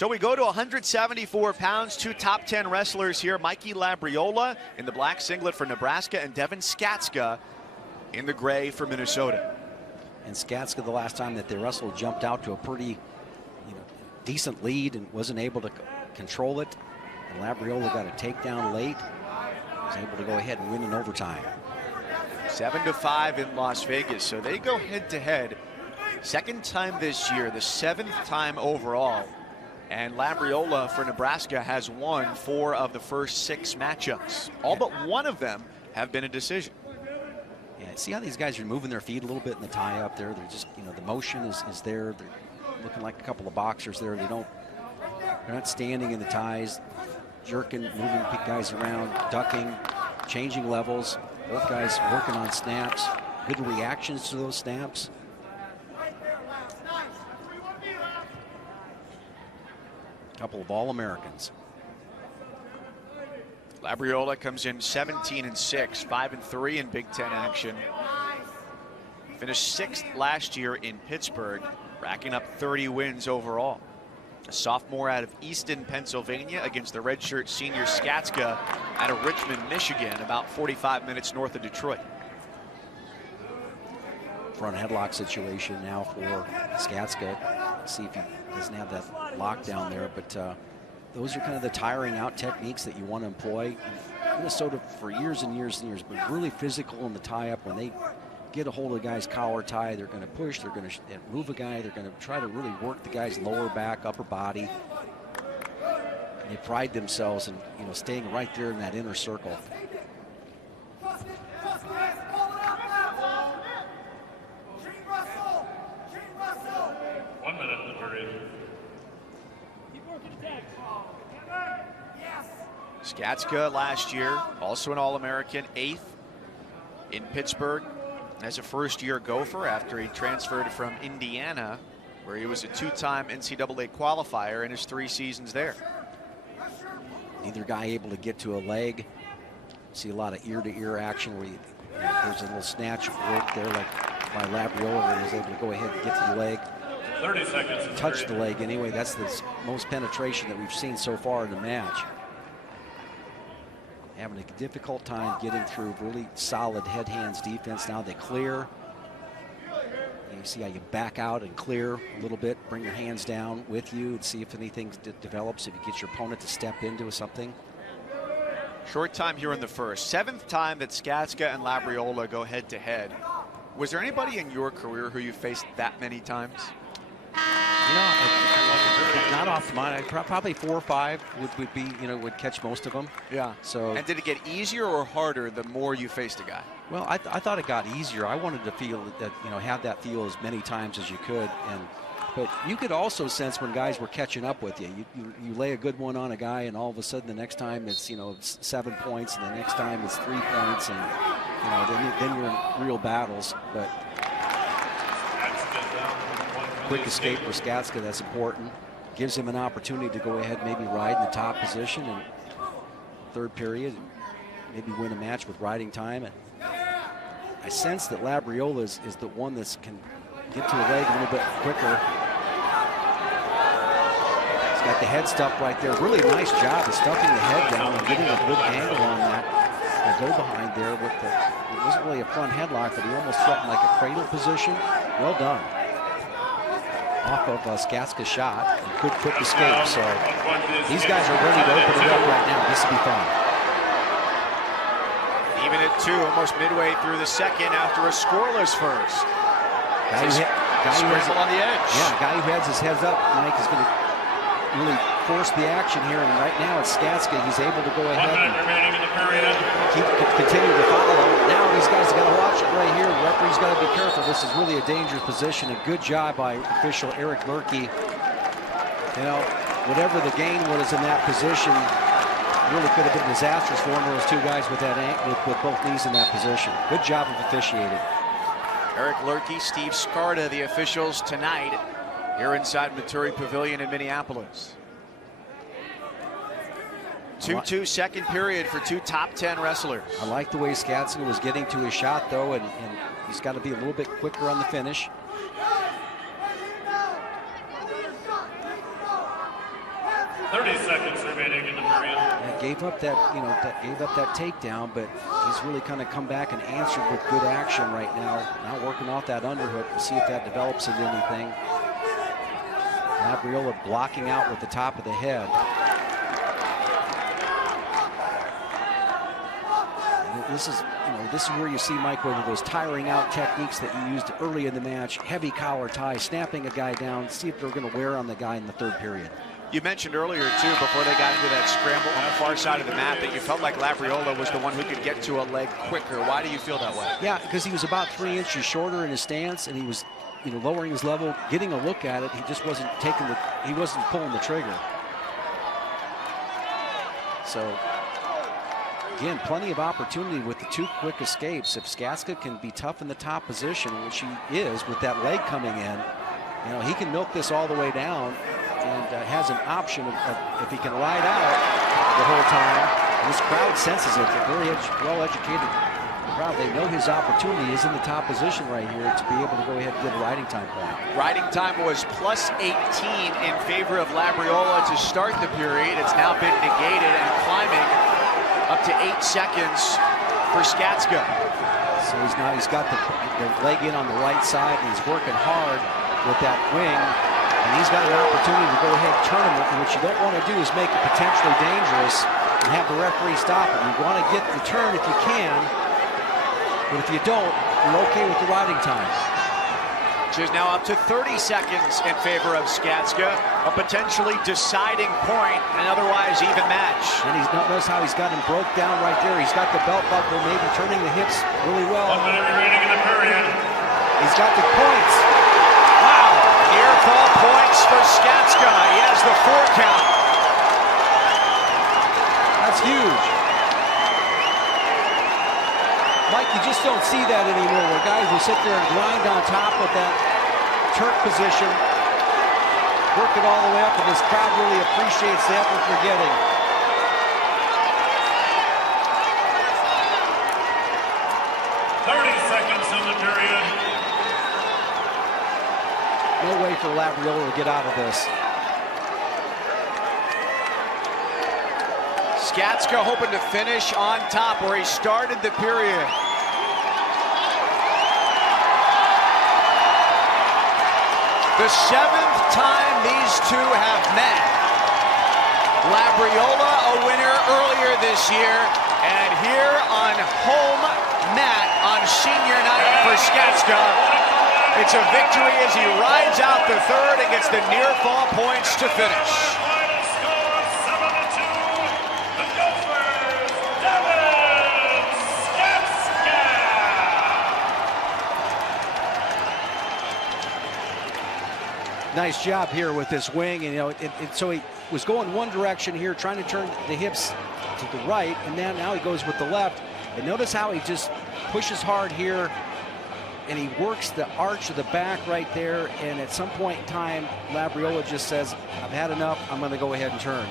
So we go to 174 pounds, two top 10 wrestlers here. Mikey Labriola in the black singlet for Nebraska and Devin Skatzka in the gray for Minnesota. And Skatzka, the last time that they wrestled, jumped out to a pretty decent lead and wasn't able to control it. And Labriola got a takedown late. Was able to go ahead and win in overtime. 7-5 in Las Vegas. So they go head-to-head. Second time this year, the 7th time overall. And Labriola for Nebraska has won 4 of the first 6 matchups. All but one of them have been a decision. Yeah, see how these guys are moving their feet a little bit in the tie-up there. They're just, the motion is there. They're looking like a couple of boxers there. They're not standing in the ties, jerking, moving guys around, ducking, changing levels. Both guys working on snaps. Good reactions to those snaps. Couple of All-Americans. Labriola comes in 17-6, 5-3 in Big Ten action. Finished 6th last year in Pittsburgh, racking up 30 wins overall. A sophomore out of Easton, Pennsylvania, against the redshirt senior Skatzka out of Richmond, Michigan, about 45 minutes north of Detroit. Front headlock situation now for Skatzka. See if he doesn't have that lockdown there, but those are kind of the tiring out techniques that you want to employ. Minnesota for years and years and years, but really physical in the tie-up. When they get a hold of the guy's collar tie, they're going to push, they're going to move a guy, they're going to try to really work the guy's lower back, upper body. And they pride themselves in staying right there in that inner circle. Skatzka last year, also an All-American, 8th in Pittsburgh as a first-year Gopher after he transferred from Indiana, where he was a 2-time NCAA qualifier in his 3 seasons there. Neither guy able to get to a leg. See a lot of ear-to-ear action where there's a little snatch of work there, like by Labriola, where he was able to go ahead and get to the leg. 30 seconds. Touch the leg anyway. That's the most penetration that we've seen so far in the match. Having a difficult time getting through really solid head-hands defense. Now they clear. And you see how you back out and clear a little bit. Bring your hands down with you and see if anything develops, if you get your opponent to step into something. Short time here in the first. 7th time that Skatzka and Labriola go head-to-head. Was there anybody in your career who you faced that many times? Not off the mind. Probably 4 or 5 would be, would catch most of them. Yeah. So. And did it get easier or harder the more you faced a guy? Well, I thought it got easier. I wanted to feel that, have that feel as many times as you could. But you could also sense when guys were catching up with you. You lay a good one on a guy, and all of a sudden the next time it's 7 points, and the next time it's 3 points, and then you're in real battles. But quick escape for Skatzka, that's important. Gives him an opportunity to go ahead, maybe ride in the top position in 3rd period, and maybe win a match with riding time. And I sense that Labriola is the one that can get to the leg a little bit quicker. He's got the head stuff right there. Really nice job of stuffing the head down and getting a good angle on that. Go behind there with it wasn't really a front headlock, but he almost felt like a cradle position. Well done. Off of Skatzka's shot, and good quick escape. So these guys are ready to open it up right now. This will be fun. Even at 2, almost midway through the second after a scoreless first. Scramble on the edge. Yeah, guy who has his heads up, Mike, is going to really force the action here. And right now it's Skatzka. He's able to go ahead and continue to follow. Now these guys have got to watch it right here. The referee's got to be careful. This is really a dangerous position. A good job by official Eric Lurkey. Whatever the gain was in that position, really could have been disastrous for one of those 2 guys with both knees in that position. Good job of officiating. Eric Lurkey, Steve Skarda, the officials tonight here inside Maturi Pavilion in Minneapolis. 2-2 second period for 2 top 10 wrestlers. I like the way Skatzka was getting to his shot, though, and he's got to be a little bit quicker on the finish. 30 seconds remaining in the period. Gave up that, gave up that takedown, but he's really kind of come back and answered with good action right now. Now working off that underhook. We'll see if that develops into anything. Labriola blocking out with the top of the head. And this is where you see, Mike, whether those tiring out techniques that you used early in the match, heavy collar tie, snapping a guy down, see if they're going to wear on the guy in the third period. You mentioned earlier, too, before they got into that scramble on the far side of the mat, that you felt like Labriola was the one who could get to a leg quicker. Why do you feel that way? Yeah, because he was about 3 inches shorter in his stance, and he was, lowering his level, getting a look at it. He just wasn't he wasn't pulling the trigger. So, again, plenty of opportunity with the 2 quick escapes. If Skatzka can be tough in the top position, which he is with that leg coming in, he can milk this all the way down. And has an option of if he can ride out the whole time. And this crowd senses it. They're very well-educated crowd. They know his opportunity is in the top position right here to be able to go ahead and get a riding time point. Riding time was plus 18 in favor of Labriola to start the period. It's now been negated and climbing up to 8 seconds for Skatzka. So he's got the leg in on the right side, and he's working hard with that wing. And he's got an opportunity to go ahead and turn him. And what you don't want to do is make it potentially dangerous and have the referee stop it. You want to get the turn if you can, but if you don't, you're okay with the riding time. Which is now up to 30 seconds in favor of Skatzka, a potentially deciding point, an otherwise even match. And notice how he's got him broke down right there. He's got the belt buckle, maybe turning the hips really well. 1 minute remaining in the period. He's got the points. Wow, near fall points for Skatzka. He has the 4 count. That's huge. Mike, you just don't see that anymore, where guys will sit there and grind on top of that Turk position, work it all the way up, and this crowd really appreciates the effort they're getting. No way for Labriola to get out of this. Skatzka hoping to finish on top where he started the period. The 7th time these two have met. Labriola a winner earlier this year, and here on home mat on senior night for Skatzka, it's a victory as he rides out the third and gets the near fall points to finish. Final score 7-2. The Gophers, Devin Skatzka. Nice job here with this wing, and so he was going one direction here, trying to turn the hips to the right, and now he goes with the left. And notice how he just pushes hard here, and he works the arch of the back right there, and at some point in time, Labriola just says, I've had enough, I'm going to go ahead and turn.